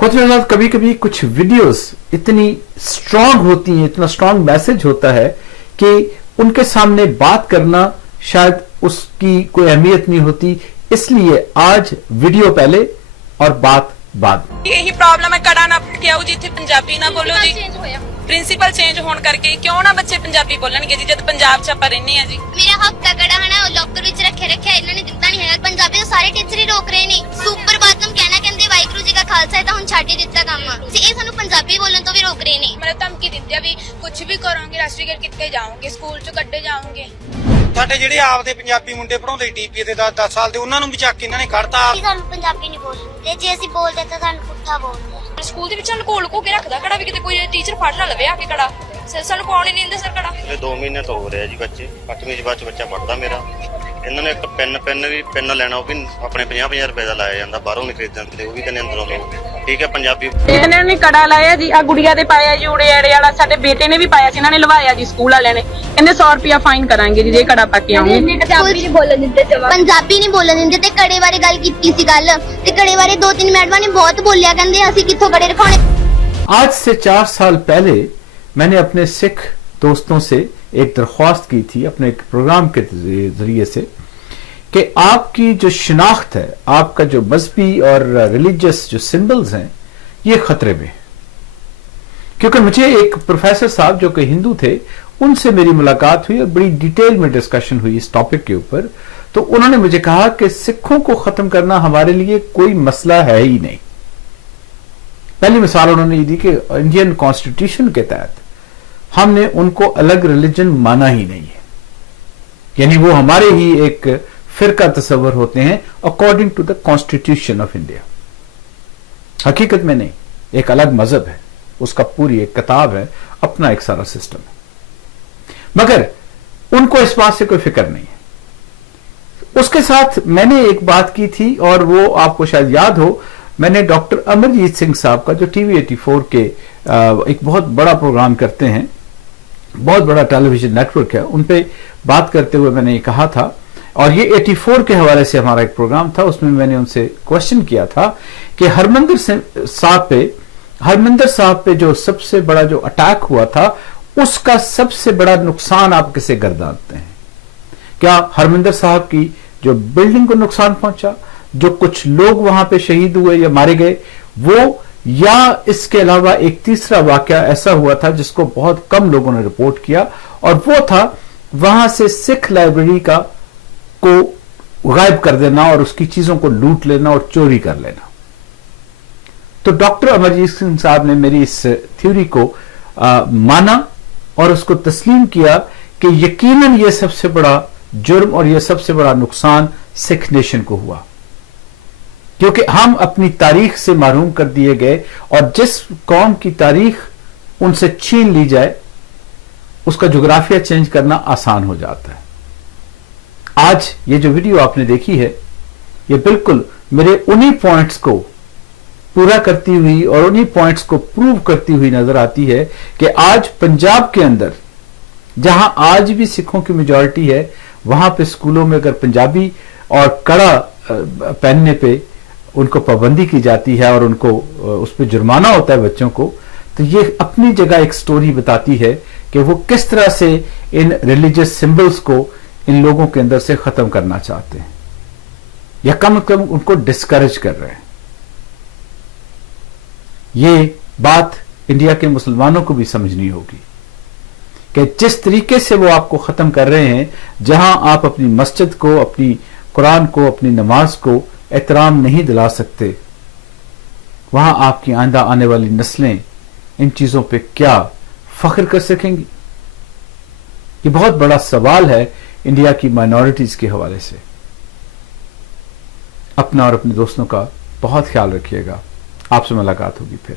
خطبے کے ساتھ کبھی کبھی کچھ ویڈیوز اتنی اسٹرانگ ہوتی ہیں، اتنا اسٹرانگ میسج ہوتا ہے کہ ان کے سامنے بات کرنا شاید اس کی کوئی اہمیت نہیں ہوتی، اس لیے آج ویڈیو پہلے اور بات بعد. یہی پرابلم ہے کڑا نہ پٹ کے آؤ جی اتنے پنجابی نہ بولو جی. پرنسپل چینج ہون کر کے کیوں نہ بچے پنجابی بولن گے جی جب پنجاب چ ਆਪਾਂ ਰਹਿੰਦੇ ਆ ਜੀ. میرا حق کا کڑا ہے نا لاکر وچ رکھے انہوں نے دتا نہیں ہے. پنجابی تو سارے ٹیچر ہی روک رہے نے. سپر باتم کہنا کہندے واحگuru جی کا خالصہ ہے ਤਾਂ ਹੁਣ ਛੱਡ ਹੀ ਦਿੱਤਾ ਕੰਮ. ਇਹ ਸਾਨੂੰ ਪੰਜਾਬੀ ਬੋਲਣ ਤੋਂ ਵੀ ਰੋਕ ਰਹੇ ਨੇ. ਮਤਲਬ ਧਮਕੀ ਦਿੰਦੇ ਆ ਵੀ ਕੁਝ ਵੀ ਕਰੋਗੇ ਰਾਸ਼ਟਰੀਗਤ ਕਿੱਥੇ ਜਾਓਗੇ, ਸਕੂਲ ਚ ਕੱਢੇ ਜਾਓਗੇ. ਸਾਡੇ ਜਿਹੜੇ ਆਪਦੇ ਪੰਜਾਬੀ ਮੁੰਡੇ ਪੜਾਉਂਦੇ ਟੀਪੀ ਤੇ 10 ਸਾਲ ਦੇ ਉਹਨਾਂ ਨੂੰ ਵੀ ਚੱਕ ਕੇ ਇਹਨਾਂ ਨੇ ਕੱਢਤਾ. ਸਾਨੂੰ ਪੰਜਾਬੀ ਨਹੀਂ ਬੋਲਦੇ ਤੇ ਜੇ ਅਸੀਂ ਬੋਲਦੇ ਤਾਂ ਸਾਨੂੰ ਪੁੱਠਾ ਬੋਲਦੇ. ਸਕੂਲ ਦੇ ਵਿੱਚ ਲੁਕੋ ਲੁਕੋ ਕੇ ਰੱਖਦਾ ਕੜਾ ਵੀ ਕਿਤੇ ਕੋਈ ਟੀਚਰ ਫੜ ਨਾ ਲਵੇ ਆ ਕੇ ਕੜਾ. ਸਾਨੂੰ ਪਾਉਣ ਹੀ ਨਹੀਂ ਦਿੰਦੇ ਸਰ ਕੜਾ. ਇਹ 2 ਮਹੀਨੇ ਤੋਂ ਹੋ ਰਿਹਾ ਜੀ ਬੱਚੇ 8ਵੀਂ ਚ ਬਾਅਦ ਬੱਚਾ ਪੜਦਾ ਮੇਰਾ. ਇਹਨਾਂ ਨੇ ਇੱਕ ਪੈਨ ਲੈਣਾ ਉਹ ਵੀ ਆਪਣੇ 50 ਰੁਪਏ ਦਾ ਲਾਇਆ ਜਾਂਦਾ, ਬਾਹਰੋਂ ਨਹੀਂ ਖਰੀਦਣ ਦਿੰਦੇ, ਉਹ ਵੀ ਕਹਿੰਦੇ ਅੰਦਰੋਂ ਲਓ. ਠੀਕ ਹੈ ਪੰਜਾਬੀ ਇਹਨਾਂ ਨੇ ਕੜਾ ਲਾਇਆ ਜੀ, ਆ ਗੁੜੀਆ ਦੇ ਪਾਇਆ ਜੀ ਉੜੇ ਐੜੇ ਵਾਲਾ, ਸਾਡੇ ਬੇਟੇ ਨੇ ਵੀ ਪਾਇਆ ਸੀ, ਇਹਨਾਂ ਨੇ ਲਵਾਇਆ ਜੀ ਸਕੂਲ ਵਾਲਿਆਂ ਨੇ. ਕਹਿੰਦੇ 100 ਰੁਪਿਆ ਫਾਈਨ ਕਰਾਂਗੇ ਜੀ ਜੇ ਕੜਾ ਪਾ ਕੇ ਆਉਂਗੇ. ਪੰਜਾਬੀ ਨਹੀਂ ਬੋਲਣ ਦਿੰਦੇ ਪੰਜਾਬੀ ਨਹੀਂ ਬੋਲਣ ਦਿੰਦੇ. ਤੇ ਕੜੇ ਬਾਰੇ ਗੱਲ ਕੀਤੀ ਸੀ ਗੱਲ, ਤੇ ਕੜੇ ਬਾਰੇ 2-3 ਮੈਡਮਾਂ ਨੇ ਬਹੁਤ ਬੋਲਿਆ, ਕਹਿੰਦੇ ਅਸੀਂ ਕਿੱਥੋਂ ਕੜੇ ਰਖਾਉਣੇ. आज से 4 साल पहले मैंने अपने सिख दोस्तों से एक दरख्वास्त की थी अपने एक प्रोग्राम के जरिए से कि आपकी जो शिनाख्त है, आपका जो मजहबी और रिलीजियस जो सिंबल्स हैं, ये खतरे में. क्योंकि मुझे एक प्रोफेसर साहब जो कि हिंदू थे, उनसे मेरी मुलाकात हुई और बड़ी डिटेल में डिस्कशन हुई इस टॉपिक के ऊपर. तो उन्होंने मुझे कहा कि सिखों को खत्म करना हमारे लिए कोई मसला है ही नहीं. पहली मिसाल उन्होंने ये दी कि इंडियन कॉन्स्टिट्यूशन के तहत हमने उनको अलग रिलीजन माना ही नहीं है, यानी वो हमारे ही एक फिरका तस्वर होते हैं according to the constitution of India. हकीकत में नहीं, एक अलग मजहब है, उसका पूरी एक किताब है, अपना एक सारा सिस्टम है. मगर उनको इस बात से कोई फिक्र नहीं है. उसके साथ मैंने एक बात की थी और वो आपको शायद याद हो, मैंने डॉक्टर अमरजीत सिंह साहब का जो टीवी 84 के एक बहुत बड़ा प्रोग्राम करते हैं, बहुत बड़ा टेलीविजन नेटवर्क है, उन पे बात करते हुए मैंने ये कहा था, और ये 84 के हवाले से हमारा एक प्रोग्राम था, उसमें मैंने उनसे क्वेश्चन किया था कि हरमंदर साहब पे जो सबसे बड़ा जो अटैक हुआ था, उसका सबसे बड़ा नुकसान आप किसे गर्दानते हैं? क्या हरमंदर साहब की जो बिल्डिंग को नुकसान पहुंचा, जो कुछ लोग वहां पे शहीद हुए या मारे गए, वो, या इसके अलावा एक तीसरा वाकया ऐसा हुआ था जिसको बहुत कम लोगों ने रिपोर्ट किया, और वो था वहां से सिख लाइब्रेरी को गायब कर देना और उसकी चीजों को लूट लेना और चोरी कर लेना. तो डॉक्टर अमरजीत सिंह साहब ने मेरी इस थ्योरी को माना और उसको तस्लीम किया कि यकीनन ये सबसे बड़ा जुर्म और ये सबसे बड़ा नुकसान सिख नेशन को हुआ, क्योंकि हम अपनी तारीख से महरूम कर दिए गए, और जिस कौम की तारीख उनसे छीन ली जाए उसका जोग्राफिया चेंज करना आसान हो जाता है. आज ये जो वीडियो आपने देखी है, ये बिल्कुल मेरे उन्हीं पॉइंट्स को पूरा करती हुई और उन्हीं पॉइंट्स को प्रूव करती हुई नजर आती है कि आज पंजाब के अंदर, जहां आज भी सिखों की मेजॉरिटी है, वहां पे स्कूलों में अगर पंजाबी और कड़ा पहनने पे उनको पाबंदी की जाती है और उनको उस पर जुर्माना होता है बच्चों को, तो ये अपनी जगह एक स्टोरी बताती है कि वो किस तरह से इन रिलीजियस सिंबल्स को इन लोगों के अंदर से खत्म करना चाहते हैं, या कम से कम उनको डिस्करेज कर रहे हैं. ये बात इंडिया के मुसलमानों को भी समझनी होगी कि जिस तरीके से वो आपको खत्म कर रहे हैं, जहां आप अपनी मस्जिद को, अपनी कुरान को, अपनी नमाज को एहतराम नहीं दिला सकते, वहां आपकी आइंदा आने वाली नस्लें इन चीजों पे क्या फख्र कर सकेंगी? ये बहुत बड़ा सवाल है इंडिया की माइनॉरिटीज के हवाले से. अपना और अपने दोस्तों का बहुत ख्याल रखिएगा. आपसे मुलाकात होगी फिर.